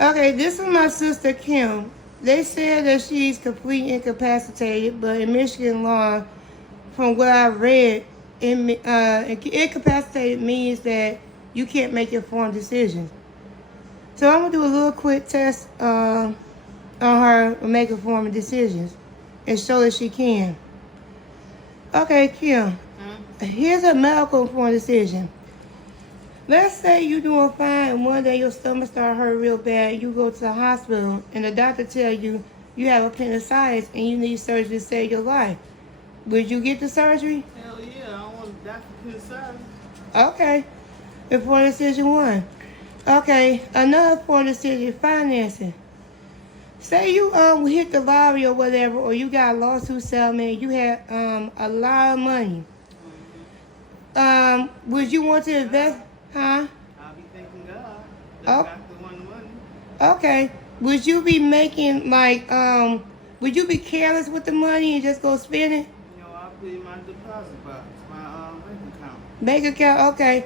Okay, this is my sister Kim. They said that she's completely incapacitated, but in Michigan law, from what I read, incapacitated means that you can't make informed decisions. So I'm gonna do a little quick test on her to make informed decisions and show that she can. Okay, Kim. Here's a medical informed decision. Let's say you're doing fine and one day your stomach start hurting real bad. You go to the hospital and the doctor tell you you have appendicitis and you need surgery to save your life. Would you get the surgery? Hell yeah, I don't want to die for appendicitis. Okay. Informed decision one. Okay, another informed decision, financing. Say you hit the lottery or whatever, or you got a lawsuit settlement, you had a lot of money. Would you want to invest? Huh? I'll be thanking God. Oh. That's the one money. Okay. Would you be making would you be careless with the money and just go spend it? You know, I'll put it in my deposit box, my bank account. Bank account, okay.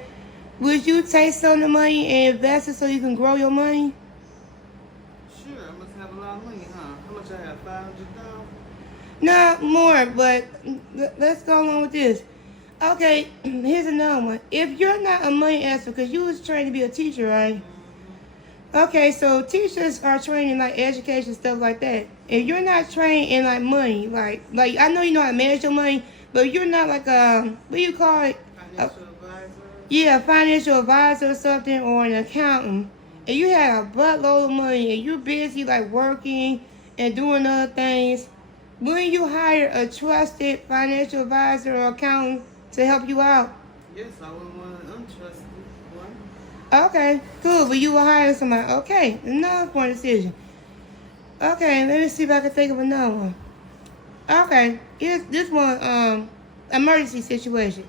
Would you take some of the money and invest it so you can grow your money? Sure, I must have a lot of money, huh? How much I have? 500,000? Not more, but let's go along with this. Okay, here's another one. If you're not a money expert, because you was trained to be a teacher, right? Okay, so teachers are trained in like education, stuff like that. If you're not trained in like money, like I know you know how to manage your money, but you're not like what do you call it? Financial advisor? Yeah, a financial advisor or something, or an accountant, and you have a buttload of money and you're busy like working and doing other things. When you hire a trusted financial advisor or accountant to help you out? Yes, I wouldn't want an untrusted one. Okay, cool. But you will hire somebody. Okay, another point decision. Okay, let me see if I can think of another one. Okay, here's this one, emergency situation.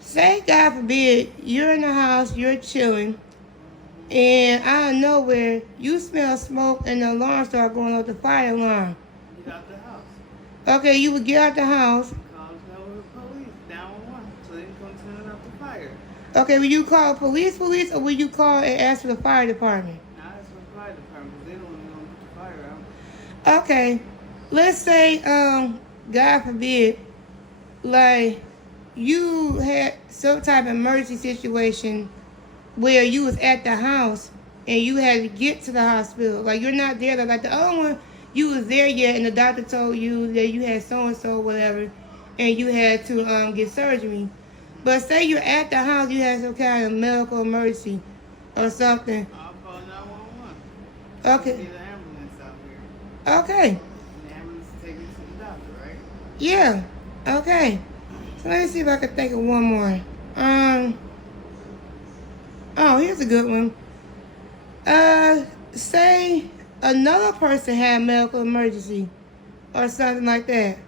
Say, God forbid, you're in the house, you're chilling, and out of nowhere, you smell smoke and the alarm start going off, the fire alarm. Get out the house. Okay, you would get out the house. Call the police, 911, so they can come turn off the fire. Okay, will you call police, or will you call and ask for the fire department? Now, that's for the fire department, because they don't even know put the fire out. Okay, let's say, God forbid, like, you had some type of emergency situation where you was at the house and you had to get to the hospital. Like, you're not there. Like the other one, you was there yet, and the doctor told you that you had so-and-so, whatever, and you had to get surgery. But say you're at the house, you had some kind of medical emergency or something. I'll call 911. Okay. Get an ambulance out here. Okay. And the ambulance will take you to the doctor, right? Yeah. Okay. So let me see if I can think of one more. Oh, here's a good one. Say another person had a medical emergency or something like that.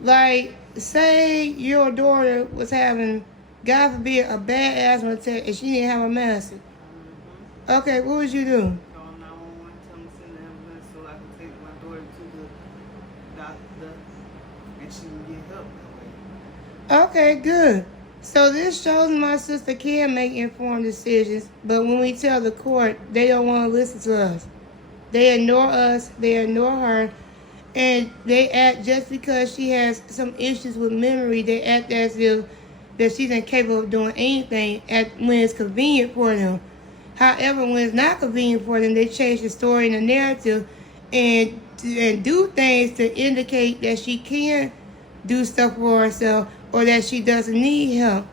Like, say your daughter was having, God forbid, a bad asthma attack and she didn't have a medicine. Okay, what would you do? Call 911, tell them to send the ambulance so I can take my daughter to the doctor and she can get help that way. Okay, good. So this shows my sister can make informed decisions, but when we tell the court, they don't want to listen to us. They ignore us, they ignore her, and they act, just because she has some issues with memory, they act as if that she's incapable of doing anything when it's convenient for them. However, when it's not convenient for them, they change the story and the narrative and do things to indicate that she can do stuff for herself or that she doesn't need help.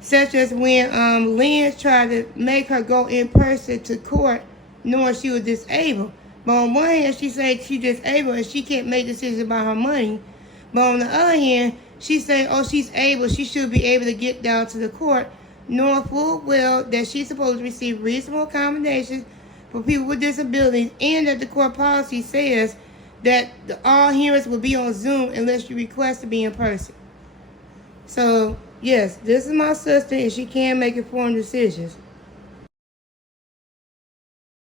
Such as when Lynn tried to make her go in person to court knowing she was disabled. But on one hand, she said she's disabled and she can't make decisions about her money. But on the other hand, she said, oh, she's able, she should be able to get down to the court, knowing full well that she's supposed to receive reasonable accommodations for people with disabilities, and that the court policy says that all hearings will be on Zoom unless you request to be in person. So, yes, this is my sister, and she can make informed decisions.